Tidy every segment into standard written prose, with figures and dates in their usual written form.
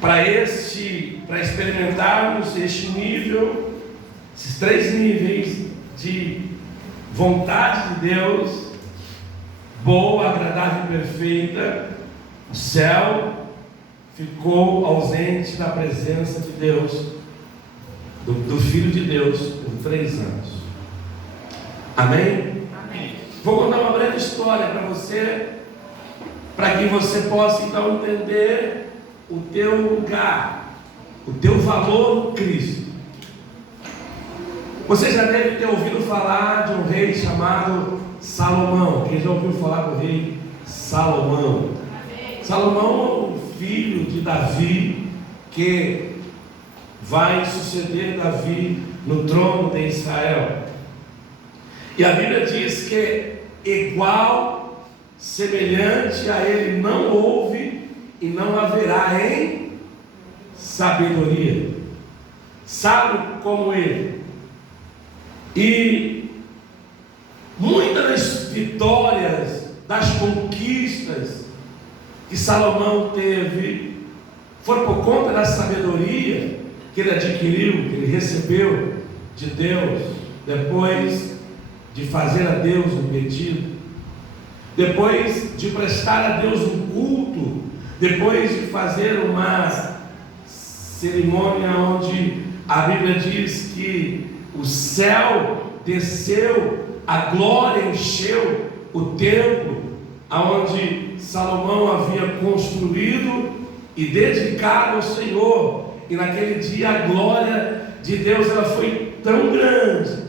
para experimentarmos este nível, esses 3 níveis de vontade de Deus, boa, agradável e perfeita. O céu ficou ausente da presença de Deus, do Filho de Deus, por 3 anos. Amém? Amém. Vou contar uma breve história para você, para que você possa então entender o teu lugar, o teu valor em Cristo. Você já deve ter ouvido falar de um rei chamado Salomão. Quem já ouviu falar do rei Salomão? Salomão é o filho de Davi, que vai suceder Davi no trono de Israel. E a Bíblia diz que igual, semelhante a ele não houve e não haverá em sabedoria, sábio como ele. E muitas das vitórias, das conquistas que Salomão teve, foi por conta da sabedoria que ele adquiriu, que ele recebeu de Deus, depois de fazer a Deus um pedido, depois de prestar a Deus um culto, depois de fazer uma cerimônia onde a Bíblia diz que o céu desceu, a glória encheu o templo, aonde Salomão havia construído e dedicado ao Senhor. E naquele dia a glória de Deus ela foi tão grande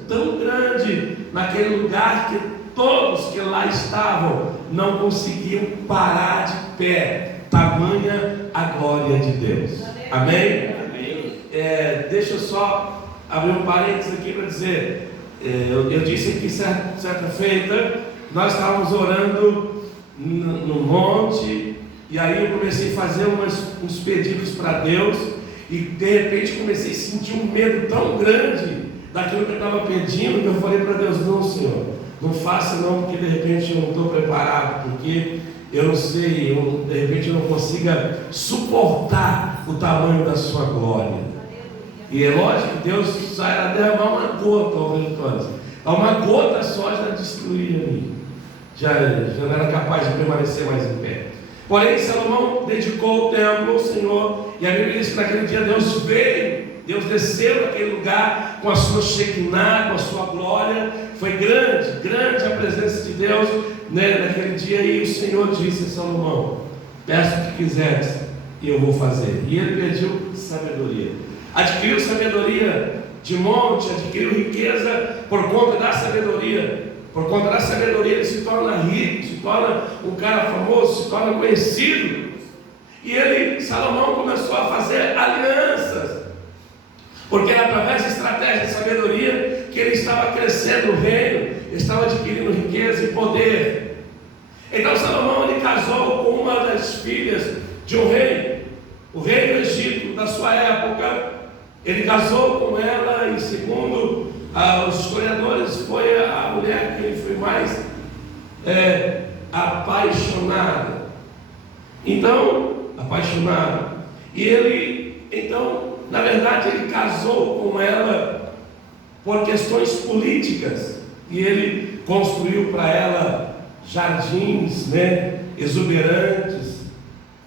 naquele lugar, que todos que lá estavam não conseguiam parar de pé, tamanha a glória de Deus. Amém? Deixa eu só abrir um parênteses aqui para dizer, eu disse que certa feita nós estávamos orando no monte, e aí eu comecei a fazer uns pedidos para Deus, e de repente comecei a sentir um medo tão grande daquilo que eu estava pedindo, que eu falei para Deus: não, Senhor, não faça não, porque de repente eu não estou preparado, porque eu não sei, de repente eu não consiga suportar o tamanho da sua glória. E é lógico que Deus só era derramar uma gota, uma gota só já destruía a mim, já não era capaz de permanecer mais em pé. Porém, Salomão dedicou o templo ao Senhor, e a Bíblia diz que naquele dia Deus veio, Deus desceu naquele lugar com a sua Shekinah, com a sua glória. Foi grande a presença de Deus, né, naquele dia. E o Senhor disse a Salomão: peço o que quiseres e eu vou fazer. E ele pediu sabedoria, adquiriu sabedoria de monte, adquiriu riqueza por conta da sabedoria. Por conta da sabedoria ele se torna rico, se torna um cara famoso, se torna conhecido. E Salomão começou a fazer alianças, porque era através da estratégia de sabedoria que ele estava crescendo o reino, estava adquirindo riqueza e poder. Então Salomão ele casou com uma das filhas de um rei, o rei do Egito da sua época. Ele casou com ela, e segundo os historiadores, foi a mulher que ele foi mais apaixonado. E ele, então, na verdade, ele casou com ela por questões políticas, e ele construiu para ela jardins, né, exuberantes.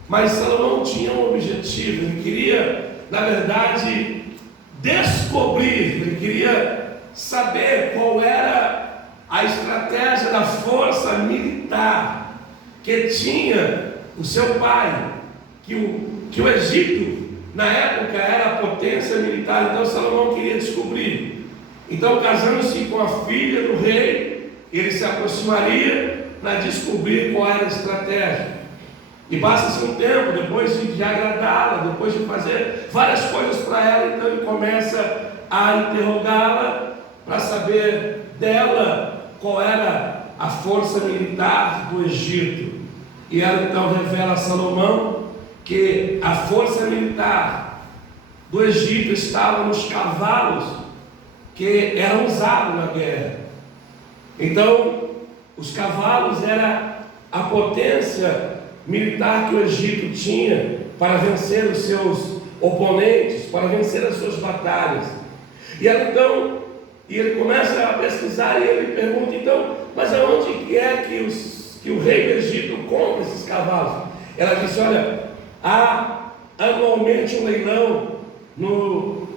Mas Salomão tinha um objetivo, ele queria, na verdade, descobrir, ele queria saber qual era a estratégia da força militar que tinha o seu pai, que o Egito na época era a potência militar. Então Salomão queria descobrir. Então, casando-se com a filha do rei, ele se aproximaria para descobrir qual era a estratégia. E passa-se um tempo, depois de agradá-la, depois de fazer várias coisas para ela, então ele começa a interrogá-la para saber dela qual era a força militar do Egito. E ela então revela a Salomão que a força militar do Egito estava nos cavalos que eram usados na guerra. Então, os cavalos era a potência militar que o Egito tinha. para vencer os seus oponentes, para vencer as suas batalhas. E ela então, ele começa a pesquisar e ele pergunta então, mas aonde que é que o rei do Egito compra esses cavalos? Ela disse, olha, há anualmente um leilão no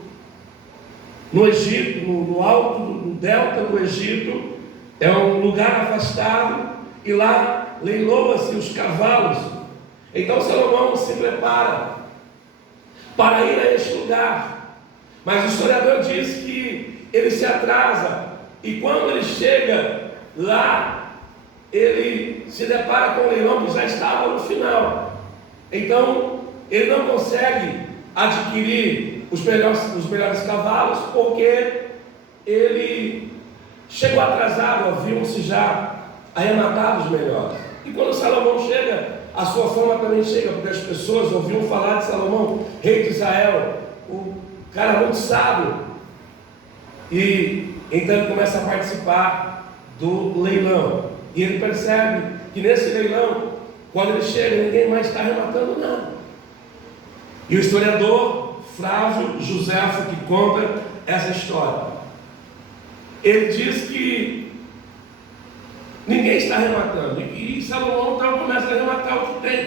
Egito, no alto do delta do Egito, é um lugar afastado, e lá leiloa-se os cavalos. Então Salomão se prepara para ir a este lugar, mas o historiador diz que ele se atrasa, e quando ele chega lá, ele se depara com o leilão que já estava no final. Então ele não consegue adquirir os melhores cavalos, porque ele chegou atrasado, haviam-se já arrematado os melhores. E quando Salomão chega, a sua fama também chega, porque as pessoas ouviam falar de Salomão, rei de Israel, o cara muito sábio. E então ele começa a participar do leilão. E ele percebe que nesse leilão, quando ele chega, ninguém mais está arrematando nada. E o historiador Flávio Joséfo, que conta essa história, ele diz que ninguém está arrematando. E Salomão então começa a arrematar o que tem.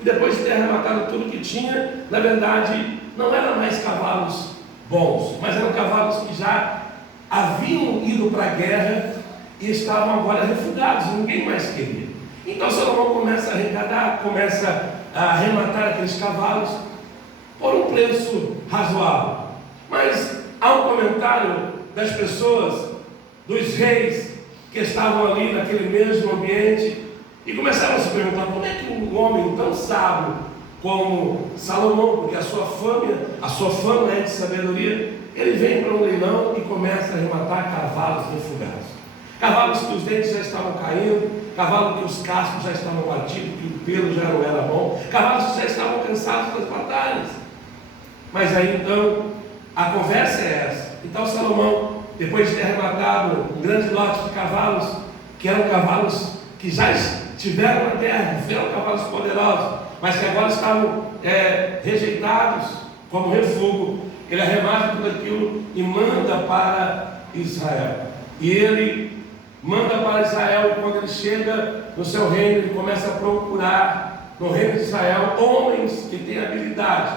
E depois de ter arrematado tudo que tinha, na verdade, não eram mais cavalos bons, mas eram cavalos que já haviam ido para a guerra e estavam agora refugiados, ninguém mais queria. Então Salomão começa a arrecadar, começa a arrematar aqueles cavalos por um preço razoável. Mas há um comentário das pessoas, dos reis que estavam ali naquele mesmo ambiente, e começaram a se perguntar, como é que um homem tão sábio como Salomão, porque a sua fama é de sabedoria, ele vem para um leilão e começa a arrematar cavalos refugados. Cavalos que os dentes já estavam caindo, cavalos que os cascos já estavam batidos, que o pelo já não era bom, cavalos que já estavam cansados das batalhas. Mas aí então, a conversa é essa. Então Salomão, depois de ter arrematado um grande lote de cavalos, que eram cavalos que já estiveram na terra, eram cavalos poderosos, mas que agora estavam rejeitados como refúgio, ele arremata tudo aquilo e manda para Israel. E ele manda para Israel, e quando ele chega no seu reino, ele começa a procurar no reino de Israel homens que têm habilidade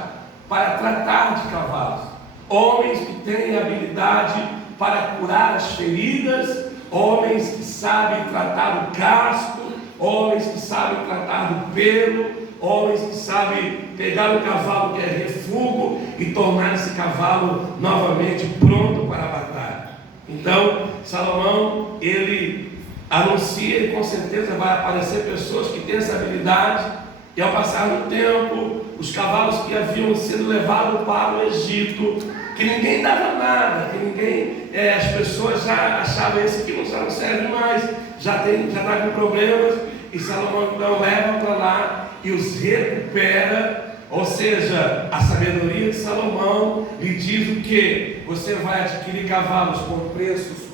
para tratar de cavalos, homens que têm habilidade para curar as feridas, homens que sabem tratar do casco, homens que sabem tratar do pelo, homens que sabem pegar o cavalo que é refúgio e tornar esse cavalo novamente pronto para a batalha. Então Salomão, ele anuncia, e com certeza vai aparecer pessoas que têm essa habilidade, e ao passar do tempo, os cavalos que haviam sido levados para o Egito, que ninguém dava nada, que ninguém, as pessoas já achavam esse aqui não serve mais, já está com problemas, e Salomão então leva para lá e os recupera. Ou seja, a sabedoria de Salomão lhe diz o que? Você vai adquirir cavalos por preços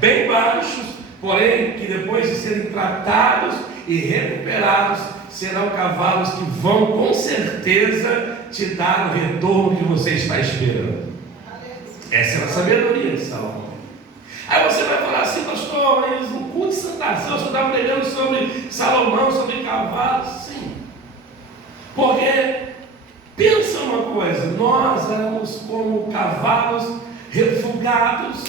bem baixos, porém que depois de serem tratados e recuperados, serão cavalos que vão com certeza te dar o retorno que você está esperando. Essa é a sabedoria de Salomão. Aí você vai falar assim, pastor, mas no culto de Santa Ação você está pregando sobre Salomão, sobre cavalos. Sim, porque pensa uma coisa, nós éramos como cavalos refugados,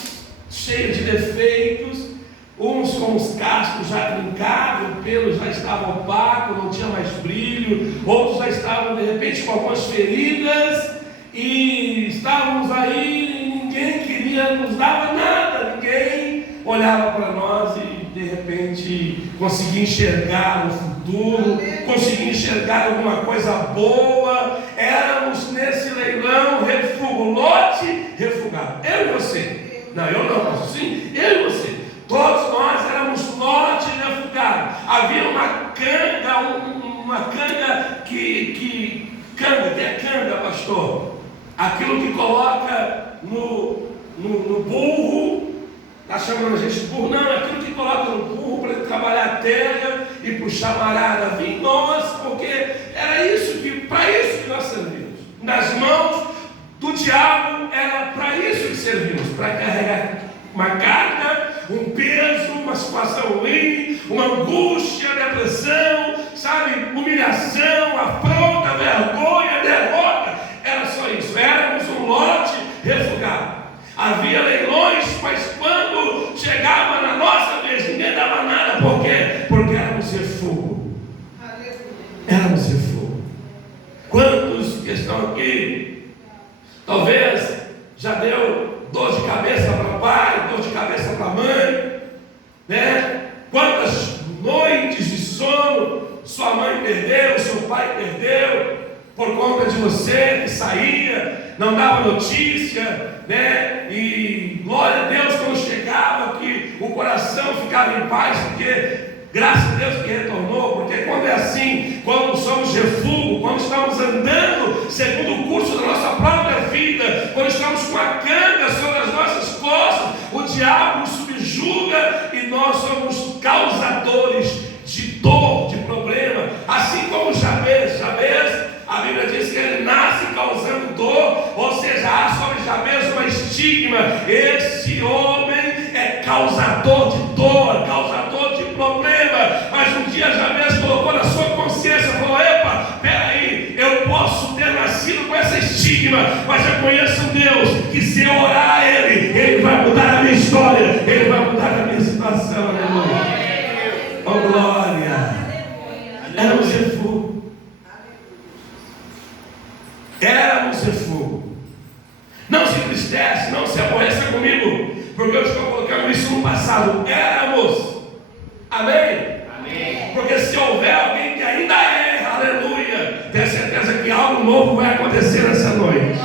cheios de defeitos, uns com os cascos já trincados, o pelo já estava opaco, não tinha mais brilho, outros já estavam de repente com algumas feridas, e estávamos aí, ninguém queria, nos dava nada, ninguém olhava para nós e de repente conseguia enxergar o futuro, conseguia enxergar alguma coisa boa. Éramos nesse leilão refúgio, lote refugado. Eu e você, não, eu não, mas sim, eu e você. Todos nós éramos lote refugado. Havia uma canga que é canga, pastor? Aquilo que coloca no burro, está chamando a gente de burro, não, aquilo que coloca no burro para ele trabalhar a terra, e para o chamarada. Vim nós, porque era isso para isso que nós servimos. Nas mãos do diabo era para isso que servimos, para carregar uma carga, um peso, uma situação ruim, uma angústia, depressão, sabe, humilhação, afronta, vergonha, derrota. Era só isso, éramos um lote refugado. Havia leilões, mas quando chegava na nossa vez, ninguém dava nada. Por quê? Porque éramos refúgio. Éramos refúgio. Quantos que estão aqui, talvez já deu dor de cabeça para o pai, dor de cabeça para a mãe, né? Quantas noites de sono sua mãe perdeu, seu pai perdeu, por conta de você que saía, não dava notícia, né? E glória a Deus quando chegava, que o coração ficava em paz, porque graças a Deus que retornou. Porque quando é assim, quando somos refúgio, quando estamos andando segundo o curso da nossa própria vida, quando estamos com a canga sobre as nossas costas, o diabo nos subjuga e nós somos causadores de dor, de problema. Assim como Jabez, a Bíblia diz que ele nasce causando dor, ou seja, há sobre Jabez uma estigma. Esse homem é causador de dor, causador de problema. Mas um dia Jabez colocou na sua consciência, falou: epa, peraí, eu posso ter nascido com essa estigma, mas eu conheço um Deus que, se eu orar a Ele vai mudar a minha história, Ele vai mudar a minha situação. Aleluia. Oh glória. Éramos refúgio. Éramos refúgio. Não se entristece, não se aborreça comigo, porque eu estou colocando isso no passado. Éramos. Amém? Amém. Porque se houver alguém que ainda erra, aleluia, tenha certeza que algo novo vai acontecer nessa noite.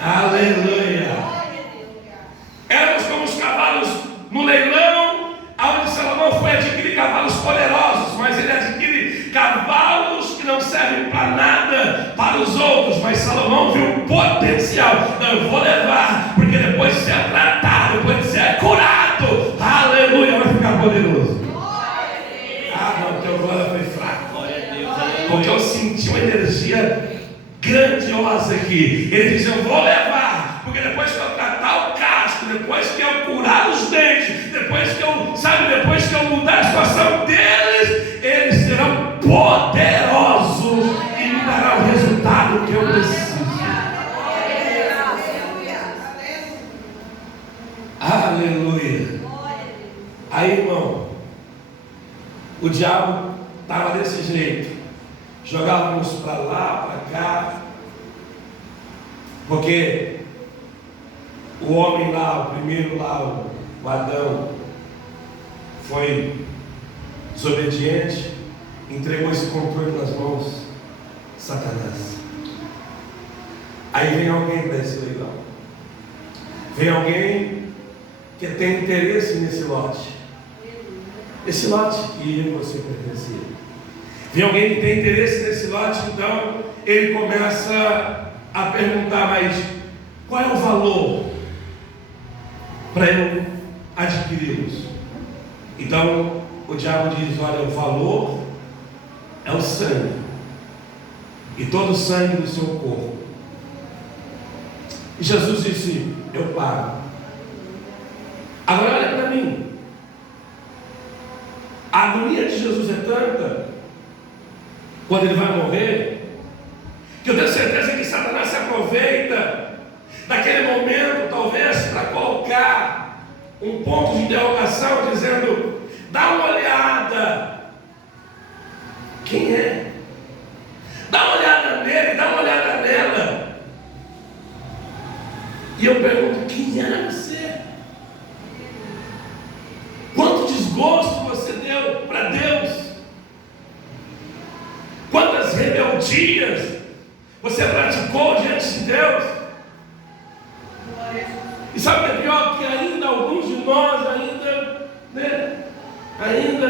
Aleluia. Éramos como os cavalos no leilão, onde Salomão foi adquirir cavalos poderosos, mas ele adquire cavalos que não servem para nada para os outros. Mas Salomão viu o potencial. Não, eu vou levar, porque depois de ser tratado, depois de ser curado, aleluia, vai ficar poderoso. Ah, não, porque o glória foi fraco, porque eu senti uma energia grandiosa aqui. Ele diz: eu vou levar, porque depois que eu tratar o casco, depois que eu curar os dentes, depois que eu, depois que eu mudar a situação deles, eles serão poderosos e me darão o resultado que eu preciso. Aleluia. Aí, irmão, o diabo estava desse jeito, jogávamos para lá, para cá, porque o homem lá, o primeiro lá, o Adão, foi desobediente, entregou esse controle nas mãos de Satanás. Aí vem alguém para esse leilão, vem alguém que tem interesse nesse lote, esse lote que você pertencia. Vem alguém que tem interesse nesse lote, então ele começa a perguntar: mas qual é o valor para eu adquiri-los? Então o diabo diz: olha, o valor é o sangue, e todo o sangue do seu corpo. E Jesus disse: eu pago. Agora olha para mim, a agonia de Jesus é tanta quando ele vai morrer, que eu tenho certeza que Satanás se aproveita daquele momento, talvez, para colocar um ponto de interrogação, dizendo: dá uma olhada, quem é? Dá uma olhada nele, dá uma olhada nela. E eu pergunto: quem é você? Quanto desgosto você deu para Deus? Quantas rebeldias você praticou diante de Deus? E sabe o que é pior? Que ainda alguns de nós ainda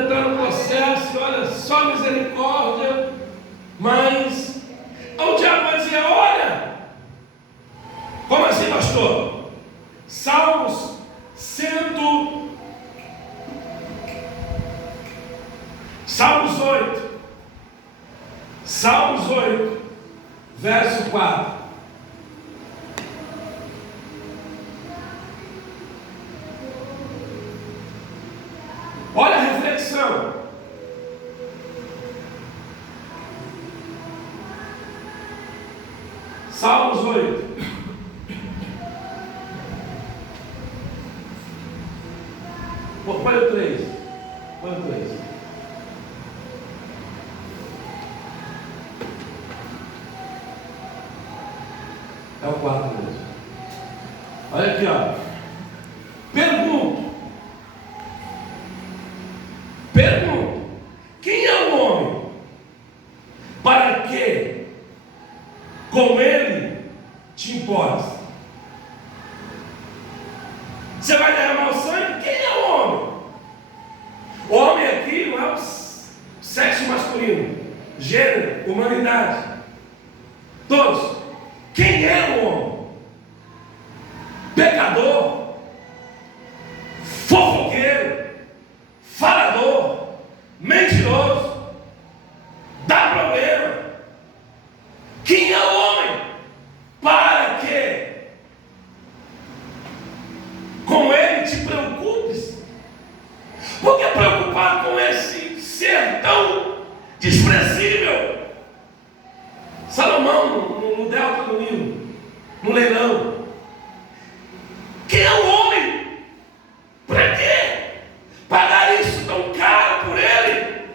está no processo. Olha, só misericórdia. Mas o diabo vai dizer: olha, como assim, pastor? Salmos 100. verso 4. Olha a reflexão. Salmos 8. Põe o 3. Põe o 3. É o 4 mesmo. Olha aqui, ó. Pergunto. Quem é o homem? Para que com ele te importa? Você vai derramar o sangue? Quem é o homem? O homem aqui não é o sexo masculino, gênero, humanidade. Todos. Quem é o homem? Pecador, fofoqueiro, falador, mentiroso, dá problema. Quem é o homem? Para que com ele te preocupes? Por que preocupar com esse ser tão desprezível? Salomão, no delta do Nilo, no leilão. Quem é o homem? Para quê? Pagar isso tão caro por ele?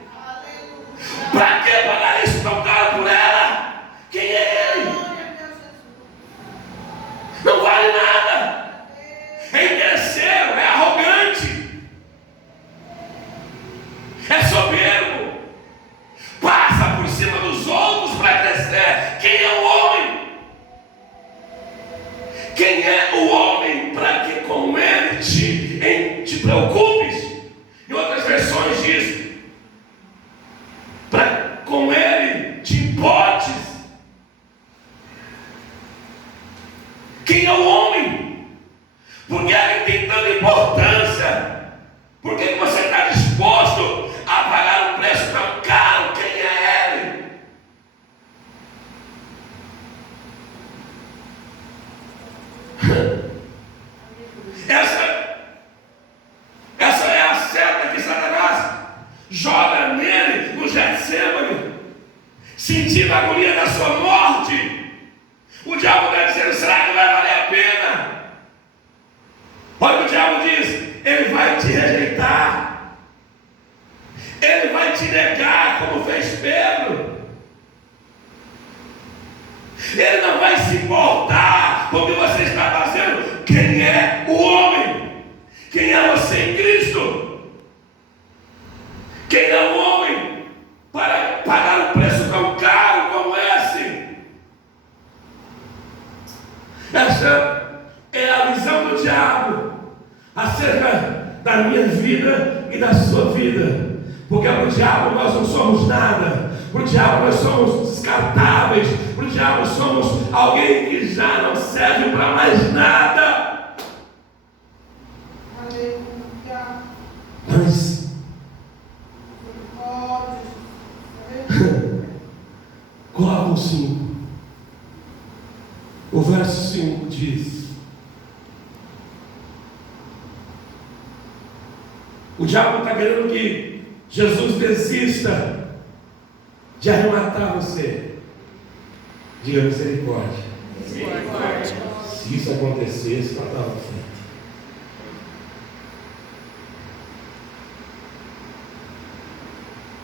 Para que pagar isso tão caro por ela? Quem é ele? Não vale nada. É interesseiro, é arrogante, é soberbo, passa por cima dos outros para crescer. Quem é o homem? Quem é o homem para que com ele te preocupes? Em outras versões diz, para com ele te importes. Quem é o homem? Por que ele tem tanta importância? Por que você está disposto a pagar um preço tão caro? Quem é ele? Essa é a seta que Satanás joga nele no Getsemane, sentindo a agonia da sua morte. O diabo está dizendo: será que vai valer a pena? Olha o que o diabo diz: ele vai te rejeitar, ele vai te negar, como fez Pedro. Ele não vai se importar com o que você está fazendo. Quem é o homem? Quem é você em Cristo? Quem é o homem para pagar um preço tão caro como esse? Essa é a visão do diabo acerca da minha vida e da sua vida. Porque para o diabo nós não somos nada. Para o diabo nós somos descartáveis. Para o diabo somos alguém que já não serve para mais nada. Mas Colossenses 5, o verso 5 diz: o diabo está querendo que Jesus desista de arrematar você. Diga misericórdia. Se isso acontecesse, nós estávamos frente.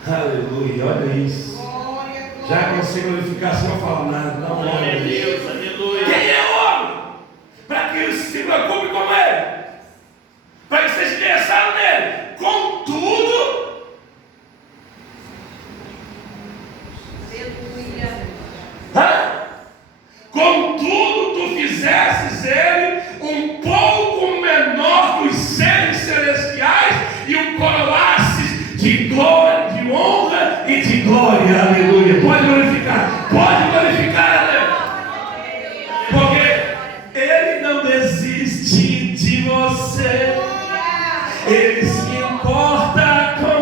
Aleluia, olha isso. Já que você glorificar, você não fala nada. Não, glória a Deus, aleluia. Quem é o homem? Para que ele se preocupe com ele, para que seja interessado nele. Contudo, contudo, tu fizestes ele um pouco menor dos seres celestiais e o coroastes de glória, de honra e de glória. Aleluia. Pode glorificar, aleluia. Porque ele não desiste de você. Ele se importa com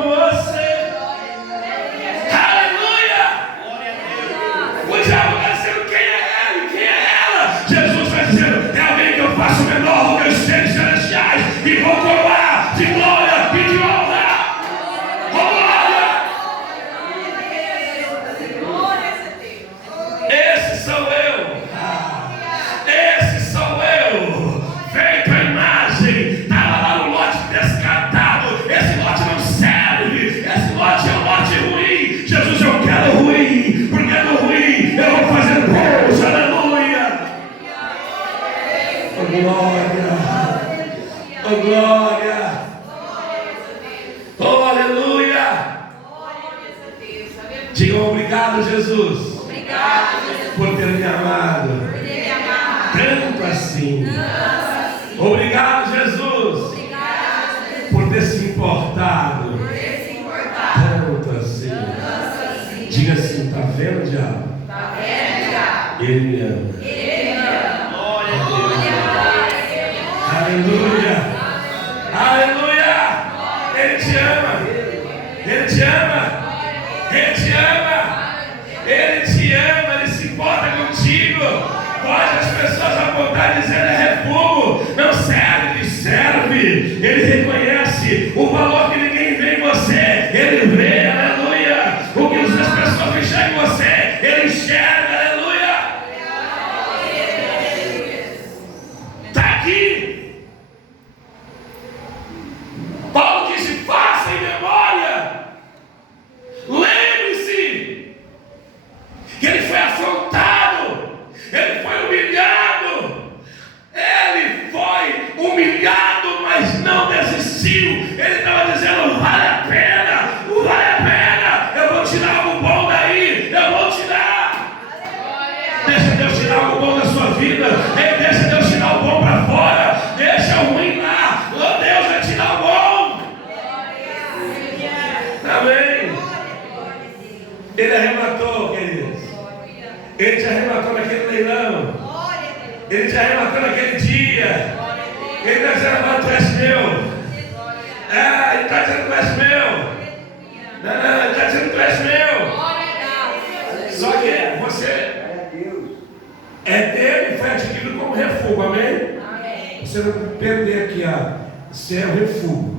me amado. Tanto assim. Obrigado, Jesus, por ter se importado. Tanto assim. Diga assim, está vendo, diabo? Ele me ama. Aleluia. Aleluia. Ele te ama. Ele te ama. Ele te ama. Ele te ama. Ele se importa contigo. Pode as pessoas apontar dizendo é refúgio. Não serve, serve. Ele reconhece o valor que ninguém vê em você. Ele vê, aleluia. O que as pessoas enxergam em você, ele enxerga, aleluia. Está aqui. Paulo disse: faça em memória. Lembre-se que ele foi afrontado, ele foi humilhado, mas não desistiu. Ele estava dizendo: vale a pena, eu vou tirar algo bom daí, eu vou tirar. Deixa Deus tirar algo bom da sua vida. Deixa Deus tirar o bom para fora, deixa o ruim lá. Oh, Deus vai tirar o bom. Amém. Ele arrematou, queridos. Ele te arrematou naquele leilão. Ele te arrematou naquele dia. Ele está dizendo: agora tu és meu. Ele está dizendo: tu és meu. Não, ele está dizendo: tu és meu. Só que você é dele e foi adquirido como refúgio. Amém? Você não perder aqui, você é o refúgio.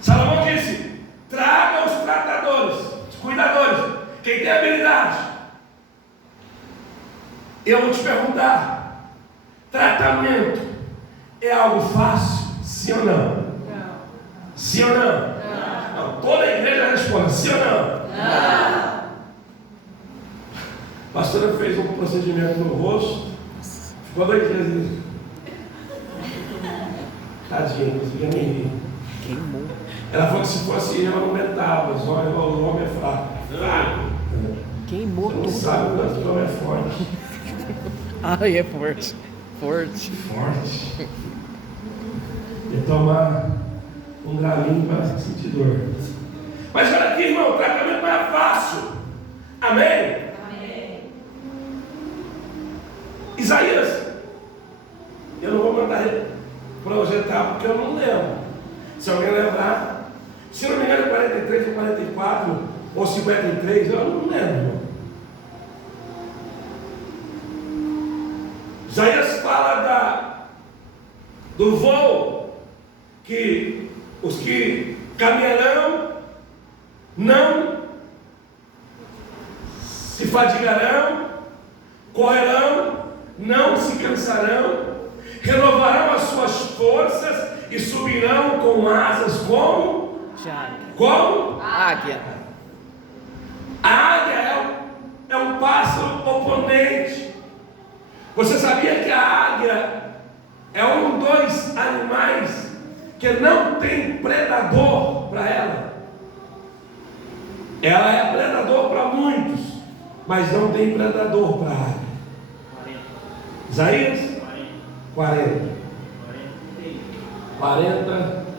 Salomão disse: traga os tratadores, os cuidadores, quem tem habilidade. Eu vou te perguntar: tratamento é algo fácil? Sim ou não? Não. Sim ou não? Não. Toda a igreja responde: sim ou não? Não. A pastora fez um procedimento no rosto, ficou 2 dias. Tadinha, não conseguia nem rir. Queimou. Ela falou que se fosse ela não aumentava, só o homem é fraco. Queimou tudo. Você não sabe quanto o homem é forte. É forte. Forte. E tomar um graminho para sentir dor. Mas olha aqui, irmão, o tratamento não é fácil. Amém? Isaías, eu não vou mandar projetar porque eu não lembro. Se alguém lembrar, se não me engano, 43 ou 44 ou 53, eu não lembro. Isaías fala do voo que os que caminharão não se fadigarão, correrão, não se cansarão, renovarão as suas forças e subirão com asas como? Como? Águia. A águia é um pássaro oponente. Você sabia que a águia é um dos animais que não tem predador para ela? Ela é predador para muitos, mas não tem predador para a águia. Isaías 40,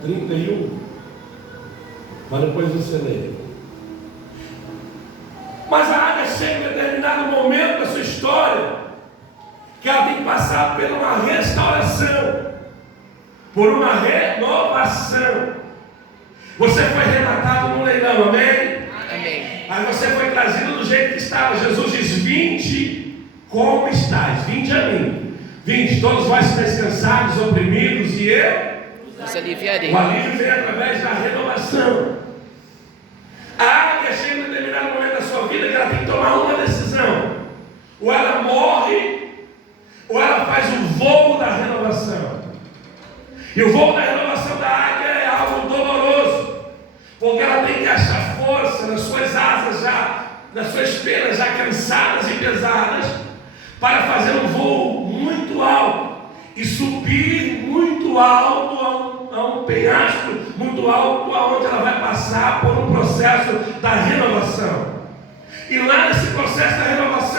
31. Mas depois você lê. Mas a águia chega em determinado momento da sua história que ela tem que passar por uma restauração, por uma renovação. Você foi rematado num leilão, amém? Amém. Mas você foi trazido do jeito que estava. Jesus diz: vinde como estás, vinde a mim. Vinde, todos vós descansados, oprimidos, e eu Os aliviarei. o alívio vem através da renovação. A águia chega em determinado momento da sua vida que ela tem que tomar uma decisão: ou ela morre, ou ela faz o voo da renovação. E o voo da renovação da águia é algo doloroso, porque ela tem que achar força nas suas asas já, nas suas penas já cansadas e pesadas, para fazer um voo muito alto e subir muito alto a um penhasco muito alto, aonde ela vai passar por um processo da renovação. E lá nesse processo da renovação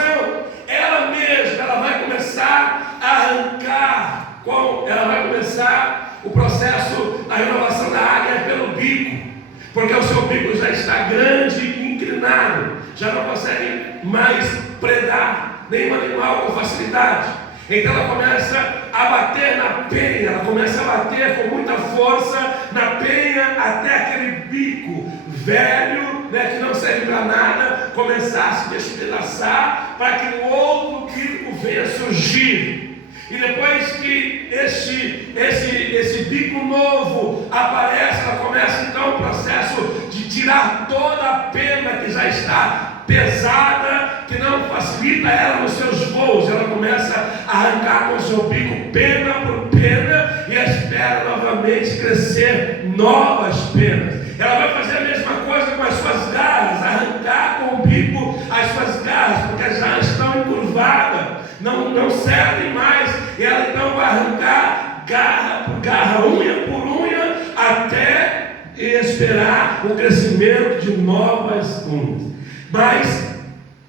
a renovação da águia é pelo bico, porque o seu bico já está grande e inclinado, já não consegue mais predar nenhum animal com facilidade. Então ela começa a bater na penha, ela começa a bater com muita força na penha até aquele bico velho, que não serve para nada, começar a se despedaçar para que o outro bico venha surgir. E depois que esse bico novo aparece, ela começa então o processo de tirar toda a pena que já está pesada, que não facilita ela nos seus voos. Ela começa a arrancar com o seu bico pena por pena e espera novamente crescer novas penas. Ela vai fazer a mesma coisa com as suas garras, arrancar com o bico as suas garras, porque já estão encurvadas, não servem mais. E ela então vai arrancar garra por garra, unha por unha, até esperar o crescimento de novas unhas. Mas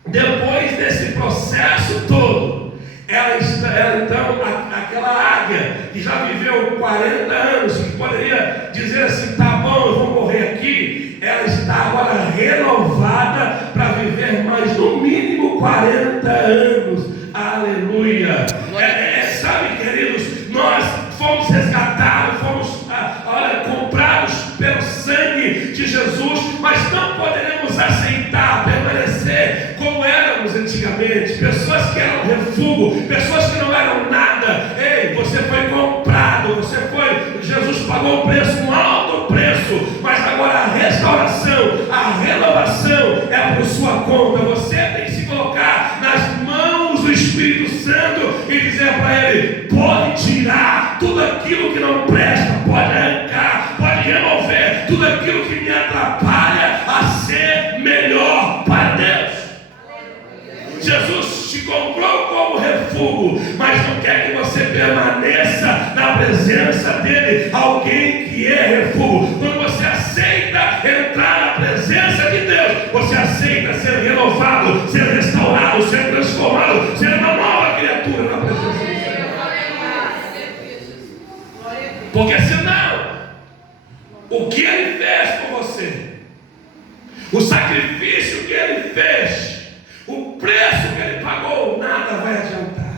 depois desse processo todo, ela então, aquela águia que já viveu 40 anos, que poderia dizer assim, tá bom, eu vou morrer aqui, ela está agora renovada para viver mais no mínimo 40 anos. Aleluia! Sabe, queridos, nós fomos resgatados, fomos comprados pelo sangue de Jesus, mas não poderemos aceitar, permanecer como éramos antigamente, pessoas que eram refúgio, pessoas que não eram nada. Ei, você foi comprado, Jesus pagou um preço, um alto preço, mas agora a restauração, a renovação é por sua conta. Você tem que se colocar nas mãos do Espírito Santo e dizer para Ele: pode tirar tudo aquilo que não presta, pode arrancar, pode remover tudo aquilo que me atrapalha a ser melhor para Deus. Jesus te comprou como refúgio, mas não quer que você permaneça na presença dele, alguém que é refúgio. Quando você aceita entrar na presença de Deus, você aceita ser renovado, ser restaurado, ser transformado, ser uma nova criatura na presença de Deus. Porque senão, o que ele fez por você, o sacrifício que ele fez, o preço que ele pagou, nada vai adiantar.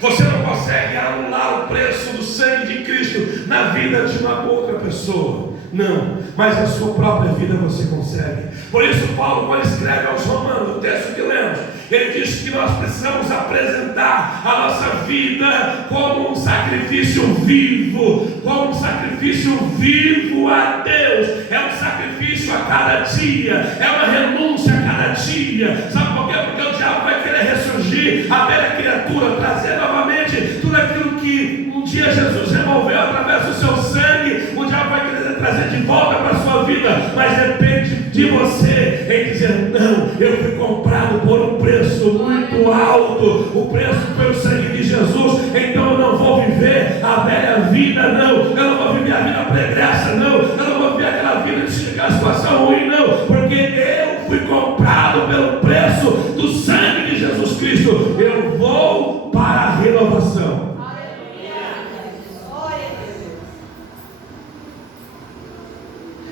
Você não consegue anular o preço do sangue de Cristo na vida de uma outra pessoa. Não, mas na sua própria vida você consegue. Por isso Paulo, quando escreve aos Romanos, o texto que lemos, ele diz que nós precisamos apresentar a nossa vida como um sacrifício vivo, como um sacrifício vivo a Deus. É um sacrifício a cada dia, é uma renúncia a cada dia. Sabe por quê? Porque o diabo vai querer ressurgir a velha criatura, trazer novamente tudo aquilo que um dia Jesus removeu através do seu sangue. O diabo vai querer trazer de volta para a sua vida, mas depende de você em dizer: não, eu fui comprado por um preço muito alto, o preço foi o sangue de Jesus, então eu não vou viver a velha vida, não, eu não vou viver a vida pregressa, não, eu não vou viver aquela vida de chegar a situação ruim, não, porque eu fui comprado pelo preço do sangue de Jesus Cristo. Eu vou para a renovação.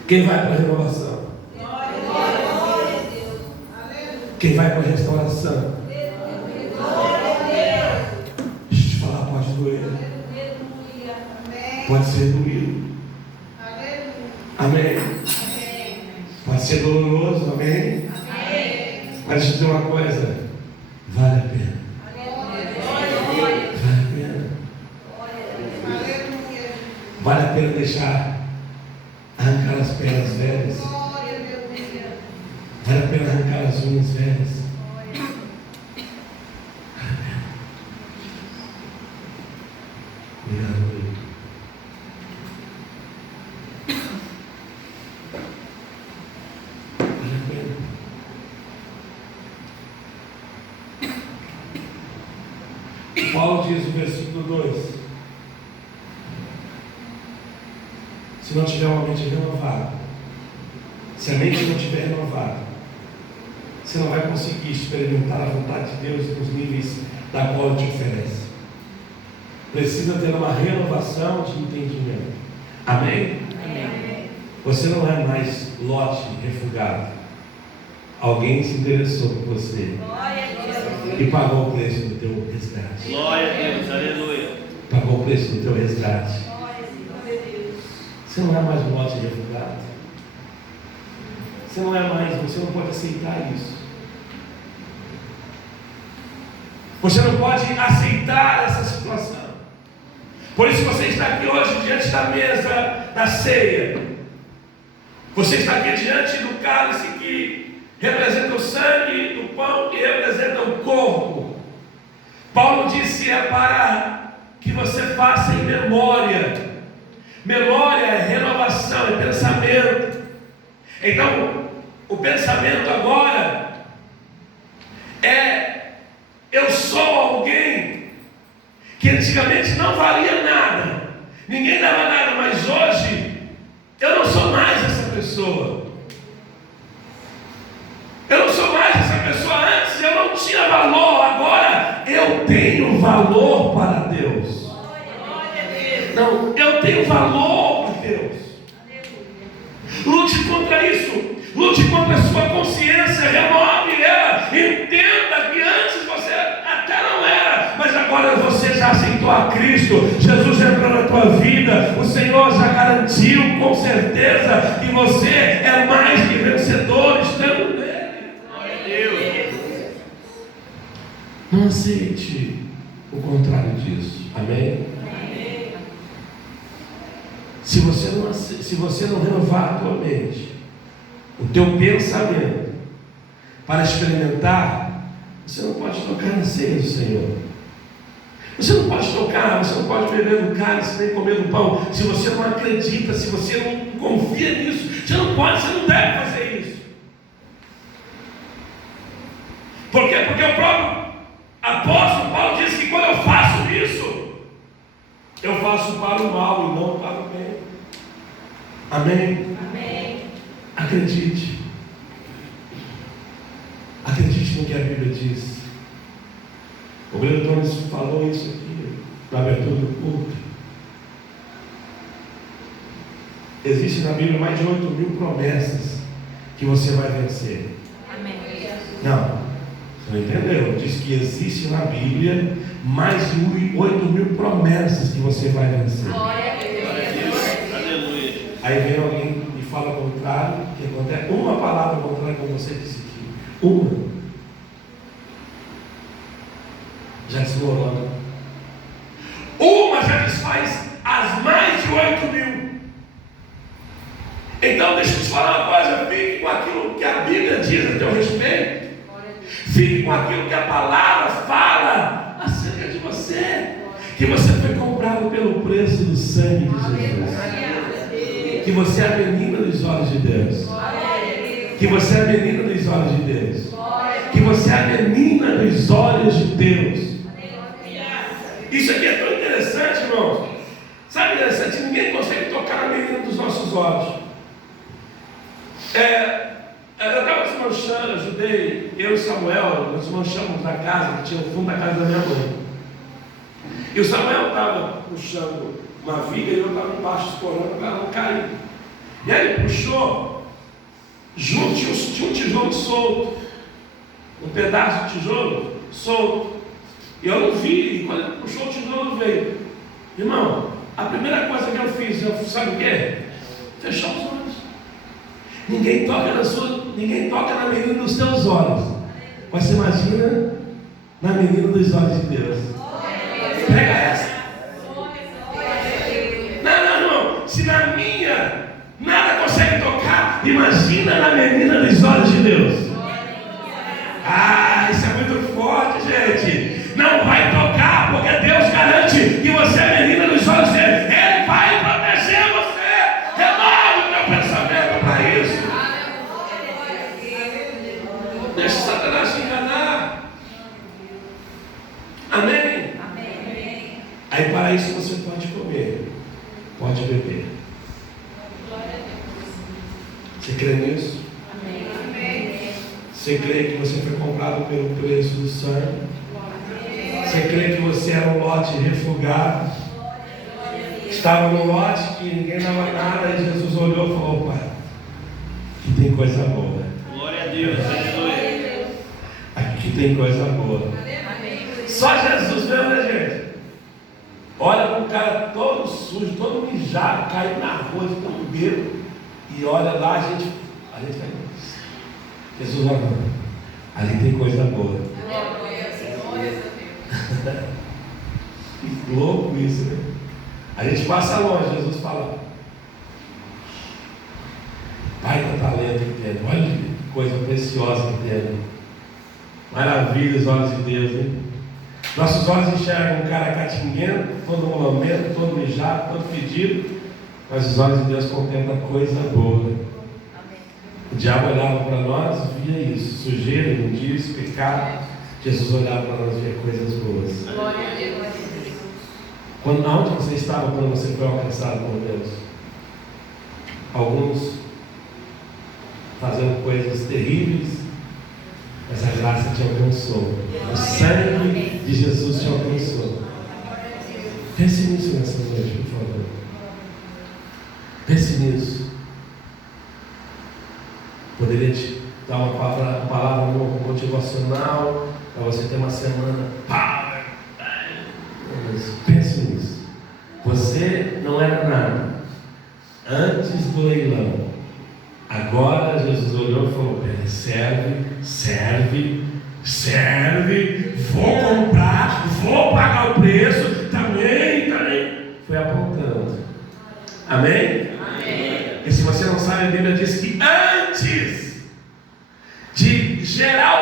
Quem vai para a renovação? Quem vai para a restauração? Deixa eu te falar, pode doer. Pode ser doído. Amém. Pode ser doloroso. Amém. Mas deixa eu dizer uma coisa: vale a pena. Vale a pena. Vale a pena deixar arrancar as pernas velhas. Vale a pena arrancar as unhas velhas. Obrigado, amigo. Vale a pena. Paulo diz no versículo 2: se não tiver uma mente renovada, se a mente não estiver renovada, você não vai conseguir experimentar a vontade de Deus nos níveis da qual Ele te oferece. Precisa ter uma renovação de entendimento. Amém? Amém. Você não é mais lote refugado. Alguém se interessou por você e pagou o preço do teu resgate. Glória a Deus, aleluia. Pagou o preço do teu resgate. Você não é mais um lote refugado. Você não é mais, você não pode aceitar isso. Você não pode aceitar essa situação. Por isso você está aqui hoje diante da mesa da ceia. Você está aqui diante do cálice que representa o sangue, do pão que representa o corpo. Paulo disse: é para que você faça em memória. Memória é renovação, é pensamento. Então, o pensamento agora é: eu sou alguém que antigamente não valia nada, ninguém dava nada, mas hoje eu não sou mais essa pessoa. Eu não sou mais essa pessoa. Antes eu não tinha valor, agora eu tenho valor para Deus. Não, eu tenho valor para Deus. Lute contra isso. Lute contra a sua consciência. Remove ela. Entenda que antes você até não era, mas agora você já aceitou a Cristo. Jesus entrou na tua vida. O Senhor já garantiu com certeza que você é mais que vencedor estando nele. Glória a Deus. Não aceite o contrário disso. Amém? Se você não renovar a tua mente, o teu pensamento, para experimentar, você não pode tocar na ceia do Senhor. Você não pode tocar, você não pode beber do cálice, nem comer do pão. Se você não acredita, se você não confia nisso, você não pode, você não deve fazer isso. Por quê? Porque o próprio apóstolo Paulo diz que quando eu faço isso, eu faço para o mal e não para o bem. Amém? Amém. Acredite. Acredite no que a Bíblia diz. O Breno Torres falou isso aqui na abertura do culto. Existem na Bíblia mais de 8.000 promessas que você vai vencer. Amém. Não, você não entendeu. Diz que existe na Bíblia mais de 8.000 promessas que você vai vencer. Glória a Deus. Aleluia. Aí vem alguém e fala o contrário, que acontece uma palavra contrária como você disse aqui. Uma. Já desmorona. Uma já desfaz as mais de 8.000. Então deixa eu te falar uma coisa, fique com aquilo que a Bíblia diz a teu respeito. Fique com aquilo que a palavra fala acerca de você. Que você foi comprado pelo preço do sangue de Jesus. Que você é a menina dos olhos de Deus. Que você é a menina dos olhos de Deus. Que você é a menina dos olhos de Deus. Isso aqui é tão interessante, irmãos. Sabe interessante? Ninguém consegue tocar na menina dos nossos olhos. Eu estava desmanchando, ajudei, eu e Samuel, nós desmanchamos na casa, que tinha o fundo da casa da minha mãe. E o Samuel estava puxando uma viga e eu estava embaixo escorando para não cair. E aí ele puxou, junto tinha um tijolo solto, um pedaço de tijolo solto. E eu não vi, e quando ele puxou o tijolo veio. Irmão, a primeira coisa que eu fiz, sabe o quê? Fechar os olhos. Ninguém toca na menina dos teus olhos. Mas você imagina na menina dos olhos de Deus. Pega essa. Não, irmão. Se na minha nada consegue tocar, imagina na menina dos olhos de Deus. Isso é muito forte, gente. Não vai tocar, porque Deus garante que você é menina dos olhos dele. Ele vai proteger você. Renove o teu pensamento para isso. Deixa Satanás te enganar. Amém? Amém. Aí para isso você pode comer, pode beber. Você crê nisso? Amém. Você crê que você foi comprado pelo preço do sangue? Você crê que você era um lote refugado? Estava no lote que ninguém dava nada, e Jesus olhou e falou: pai, aqui tem coisa boa. Glória a Deus. Aleluia. Aqui tem coisa boa. Só Jesus mesmo, né, gente? Olha para um cara todo sujo, todo mijado, caindo na rua de tão bêbado, e olha lá, a gente vai. Jesus vai falando: ali tem coisa boa. Que louco isso, né? A gente passa longe, Jesus fala: pai do talento que tem, olha que coisa preciosa que tem. Maravilha os olhos de Deus, hein? Nossos olhos enxergam um cara catinguento, todo molambento, todo mijado, todo fedido, mas os olhos de Deus contemplam coisa boa. O diabo olhava para nós, via isso, sujeira, imundício, pecado. Jesus olhava para nós e via coisas boas. Glória a Deus. Aonde você estava quando você foi alcançado por Deus? Alguns fazendo coisas terríveis, mas a graça te alcançou. O sangue de Jesus te alcançou. Pense nisso nessa noite, por favor. Pense nisso. Poderia te dar uma palavra motivacional para você ter uma semana power. Mas pense nisso. Você não era nada antes do leilão. Agora Jesus olhou e falou: serve, vou comprar, vou pagar o preço, também. Foi apontando. Amém? Amém. E se você não sabe, a Bíblia diz que antes de gerar